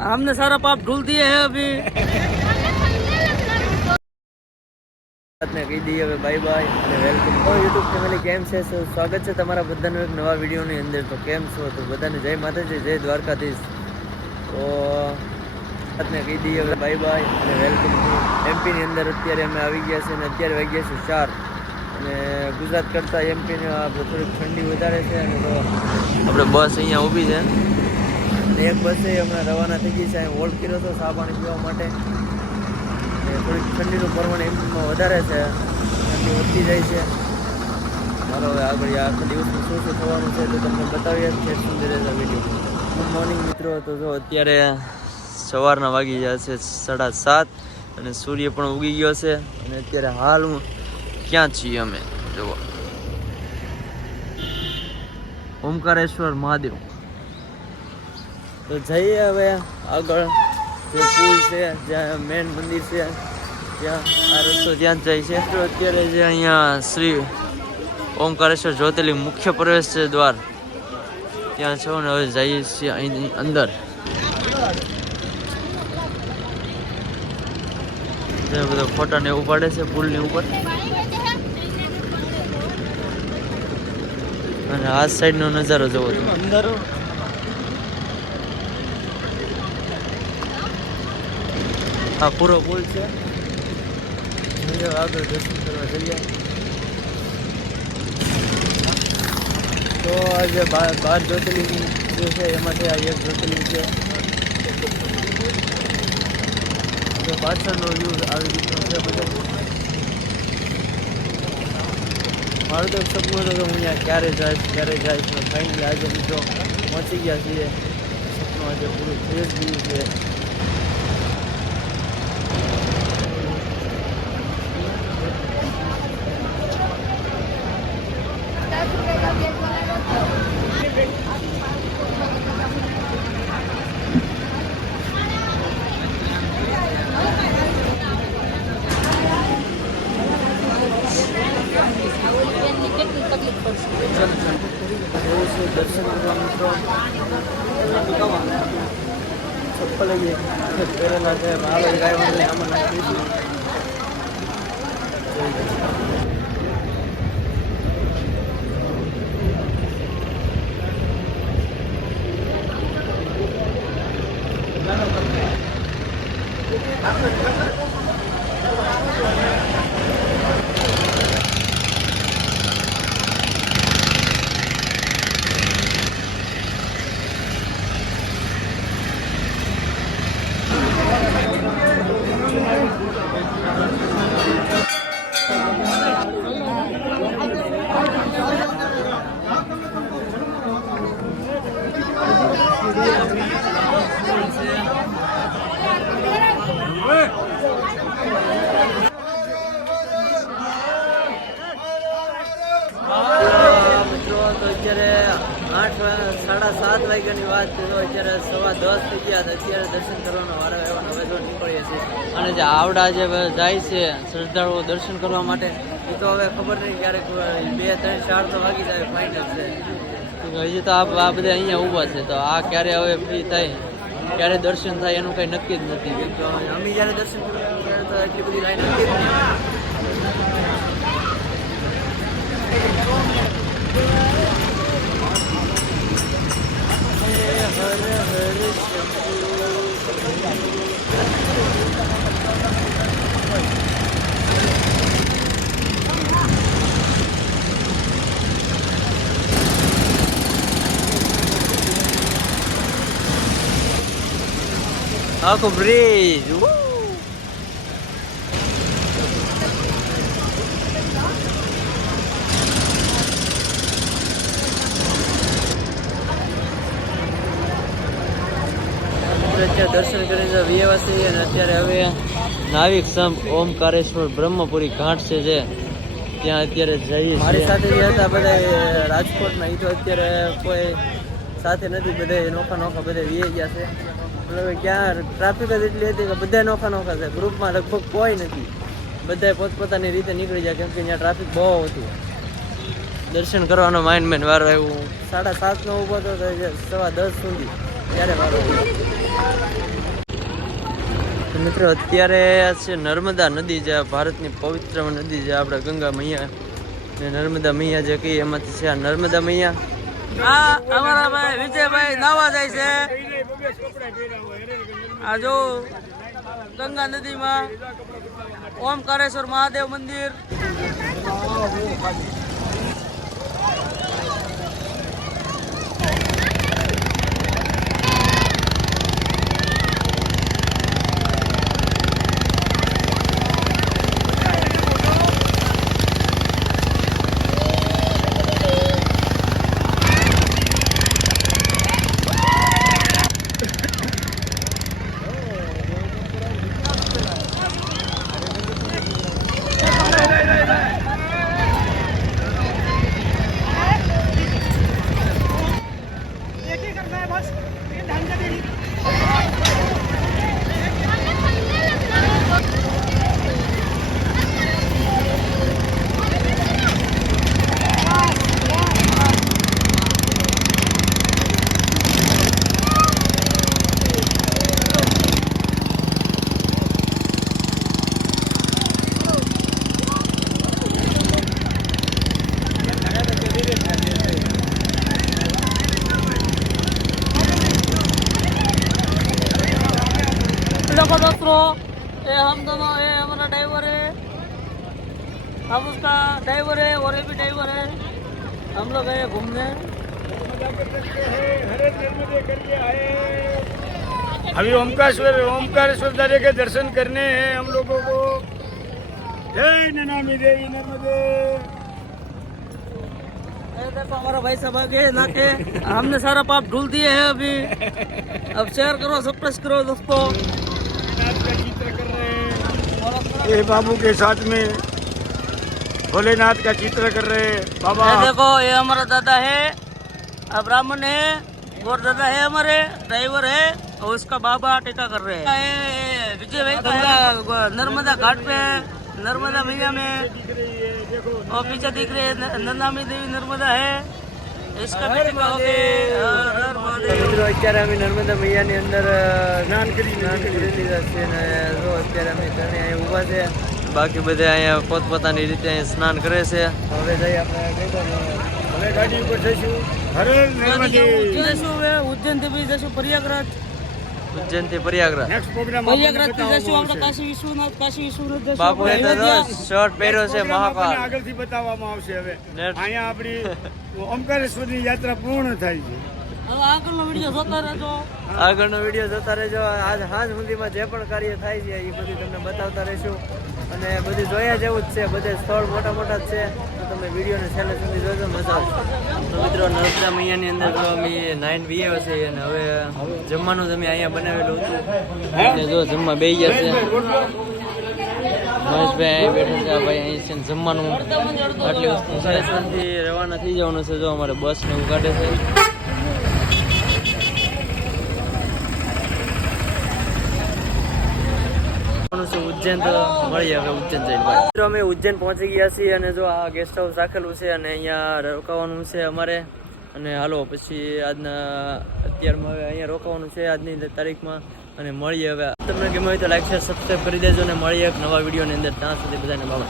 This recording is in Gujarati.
हमने सारा पाप धुल दिए हैं अभी ने કહી દઈએ હવે બાય બાય અને વેલકમ ટુ યુટ્યુબ ફેમિલી. કેમ છે? સ્વાગત છે તમારા બધાનું એક નવા વિડીયોની અંદર. તો કેમ છો? તો બધાને જય માતાજી, જય દ્વારકાધીશ. તો ને કહી દઈએ હવે બાય બાય અને વેલકમ ટુ એમપીની અંદર. અત્યારે અમે આવી ગયા છે અને અત્યારે વાગ્યા છે 4 અને ગુજરાત કરતાં એમપીને થોડીક ઠંડી વધારે છે. અને તો આપણે બસ અહીંયા ઊભી છે અને એક બસે હમણાં રવાના થઈ ગઈ છે. અહીં હોલ્ડ કર્યો હતો ચા પાણી પીવા માટે. થોડીક ઠંડીનું પ્રમાણ એમપીમાં વધારે છે, ઠંડી વધતી જાય છે. ચાલો હવે આગળ આખા દિવસમાં શું શું થવાનું છે તો તમને બતાવીએ. ખેડ સુધી રહેતા વિડીયો. ગુડ મોર્નિંગ મિત્રો. તો જો અત્યારે સવારના વાગી ગયા છે 7:30 અને સૂર્ય પણ ઉગી ગયો છે. અને અત્યારે હાલ હું ક્યાં છીએ અમે જુઓ, ઓમકારેશ્વર મહાદેવ. તો જઈએ હવે આગળ. જે પુલ છે જ્યાં મેન મંદિર છે ત્યાં આ રસ્તો ત્યાં જ જાય છે. તો અત્યારે જે અહીંયા શ્રી ઓમકારેશ્વર જ્યોતિર્લિંગ મુખ્ય પ્રવેશ છે દ્વાર, ત્યાં છો ને હવે જઈએ છીએ અહીંની અંદર. જે બધો ફોટા ને એવું પાડે છે પુલની ઉપર. અને આ સાઈડનો નજારો જોવો તમે અંદર. આ પૂરો પુલ છે. આગળ દર્શન કરવા જઈએ. તો આજે 12 જ્યોતિર્લિંગ જે છે એમાંથી આ એક જ્યોતિર્લિંગ છે. તો પાછળનો વ્યૂ આવી રીતનો છે બધો. મારું તો એક સપનું હતું કે હું અહીંયા ક્યારે જઈશ. ફાઇનલી આજે મિત્રો પહોંચી ગયા છીએ. સપનું આજે પૂરું થઈ જ ગયું છે. દર્શન કરવા મિત્રો ચપ્પલ પહેરેલા છે. આવે ગાયવાને આમાં નાખી અત્યારે 7:30 વાગ્યાની વાત છે. અત્યારે 10:15 થઈ ગયા. અત્યારે દર્શન કરવાનો વારો આવ્યો. હવે જો નીકળીએ છીએ. અને જે આવડા જે જાય છે શ્રદ્ધાળુઓ દર્શન કરવા માટે, એ તો હવે ખબર નહીં ક્યારેક 2, 3, 4 તો વાગી જાય ફાઇનલ છે. હજી તો આ બધા અહીંયા ઊભા છે. તો આ ક્યારે હવે ફ્રી થાય, ક્યારે દર્શન થાય એનું કંઈ નક્કી જ નથી. કેમ કે અમે જ્યારે દર્શન કરવા ત્યારે તો એટલી બધી લાઈન હતી જ નહીં. આખો બ્રિજ અત્યારે દર્શન કરીને વ્યવસ્થિત. અને અત્યારે હવે નાવિક સંપ ઓમકારેશ્વર બ્રહ્મપુરી ઘાટ છે જે ત્યાં અત્યારે જઈએ. મારી સાથે જે હતા બધા રાજકોટના, એ તો અત્યારે કોઈ સાથે નથી. બધા નોખા બધા વી ગયા છે. હવે ક્યાં ટ્રાફિક જ એટલી હતી કે બધા નોખા છે. ગ્રુપમાં લગભગ કોઈ નથી. બધા પોતપોતાની રીતે નીકળી જાય કેમ કે ત્યાં ટ્રાફિક બહુ હતું. દર્શન કરવાનો માઇન્ડ મેન વારો આવ્યું 7:30 નો ઊભો હતો 10:15 સુધી ત્યારે વારો આવ્યો. મિત્રો અત્યારે છે નર્મદા નદી, જે ભારતની પવિત્ર નદી છે, આપણે ગંગા મૈયા ને નર્મદા મૈયા જે કહીએ એમાંથી છે આ નર્મદા મૈયા. આ અમારા ભાઈ વિજયભાઈ નાવા જાય છે. આ જો ગંગા નદીમાં ઓમકારેશ્વર મહાદેવ મંદિર. दोस्तों ये हम दोनों, ये हमारा ड्राइवर है, हम उसका ड्राइवर है और ये भी ड्राइवर है. हम लोग गए घूमने. अभी ओमकारेश्वर दादा के दर्शन करने हैं हम लोगों को. जय नमामि देवी नर्मदे. देखो हमारा भाई साहब आगे नाके, हमने सारा पाप धुल दिए हैं अभी. अब शेयर करो, सब्सक्राइब करो दोस्तों. का चित्र कर रहे हैं ये बाबू के साथ में, भोलेनाथ का चित्र कर रहे हैं बाबा. ये देखो ये हमारा दादा है, ब्राह्मण है, और दादा है हमारे ड्राइवर है, और उसका बाबा टीका कर रहे हैं. विजय भाई का नर्मदा घाट पे, नर्मदा मैया में और पीछे दिख रही है नंदामी देवी नर्मदा है. इसका મિત્રો અત્યારે અમે નર્મદા મૈયાની અંદર સ્નાન કરી લીધા છે ને જો અત્યારે અમે ત્રણે અહીંયા ઊભા છે, બાકી બધા અહીંયા પોતપોતાની રીતે અહીંયા સ્નાન કરે છે. હવે જઈએ આપણે હવે ગાડી ઉપર જઈશું. હરે નર્મદે જઈશું. હવે ઉજ્જૈન થી જઈશું પ્રયાગરાજ. ઉજ્જૈન થી પ્રયાગરાજ. નેક્સ્ટ પ્રોગ્રામ પ્રયાગરાજ થી જઈશું આપણે કાશી વિશ્વનાથ જઈશું. બાપુએ તો શર્ટ પહેર્યો છે મહાકાળ. આગળથી બતાવવામાં આવશે. હવે અહીંયા આપણી ઓમકારેશ્વરની યાત્રા પૂર્ણ થાય છે. હવે આગળનો વિડીયો જોતા રહેજો. આજ સાંજ સુધીમાં જે પણ કાર્ય થાય છે એ બધું તમને બતાવતા રહીશું. અને બધું જોયા જેવું જ છે, બધે સ્થળ મોટા મોટા જ છે, તો તમે વિડીયોને છેલ્લે સુધી જોજો, મજા આવશે. તો મિત્રો નર્મદા મૈયાની અંદર જો અમે 9 વીએ છે અને હવે જમવાનું તમે અહીંયા બનાવેલું હતું એટલે જો જમવા બેસી ગયા છે. મહેશભાઈ અહીં બેઠા છે, ભાઈ અહીં છે જમવાનું આટલી વસ્તુ છે. સ્ટેશનથી રવાના થઈ જવાનું છે. જો અમારે બસ ને એવું કાઢે છે. ઉજ્જૈન તો મળીએ હવે ઉજ્જૈન જઈને. અમે ઉજ્જૈન પહોંચી ગયા છીએ અને જો આ ગેસ્ટ હાઉસ રાખેલું છે અને અહીંયા રોકાવાનું છે અમારે. અને હાલો પછી અત્યારમાં હવે અહીંયા રોકાવાનું છે આજની તારીખમાં. અને મળીએ હવે. તમને ગમે હોય તો લાઈક શેર સબસ્ક્રાઈબ કરી દેજો અને મળીએ એક નવા વિડીયોની અંદર. ત્યાં સુધી બધાને બાય.